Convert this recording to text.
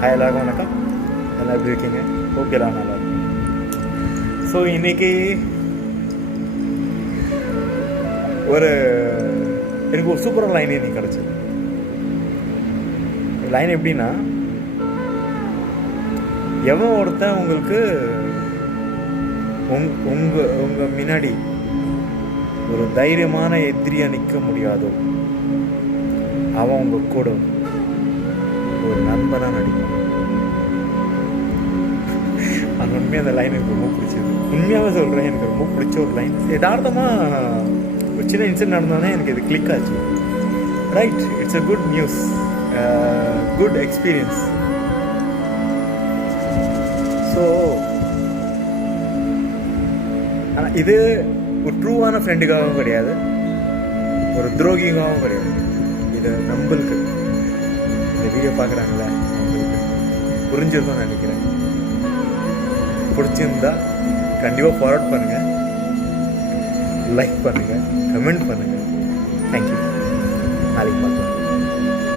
Hi எல்லாருக்கும் வணக்கம். எல்லாம் எப்படி இருக்கீங்க? ஓகேலாம் நல்லா இருக்கும். ஸோ இன்றைக்கி எனக்கு ஒரு சூப்பரான லைன் இன்னைக்கு கிடச்சிது. லைன் எப்படின்னா, எவன் ஒருத்தன் உங்களுக்கு உங்கள் முன்னாடி ஒரு தைரியமான எதிரியாக நிற்க முடியாதோ அவன் உங்கள் கூட ஒரு நண்பனாக நடிக்கும். அந்த உண்மையாக அந்த லைன் எனக்கு ரொம்ப பிடிச்சது. உண்மையாகவே சொல்கிறேன், எனக்கு ரொம்ப பிடிச்ச ஒரு லைன். யதார்த்தமாக ஒரு சின்ன இன்சிடென்ட் நடந்தாலே எனக்கு இது கிளிக் ஆச்சு. Right, it's a good news, good experience. So ஆனால் இது ஒரு ட்ரூவான ஃப்ரெண்டுக்காகவும் கிடையாது, ஒரு துரோகிக்காகவும் கிடையாது. இது நம்மளுக்கு இந்த வீடியோ பார்க்குறாங்களே நம்மளுக்கு புரிஞ்சிருக்கும்னு நினைக்கிறேன். பிடிச்சிருந்தா கண்டிப்பாக ஃபார்வர்ட் பண்ணுங்கள், லைக் பண்ணுங்கள், கமெண்ட் பண்ணுங்கள். தேங்க்யூ.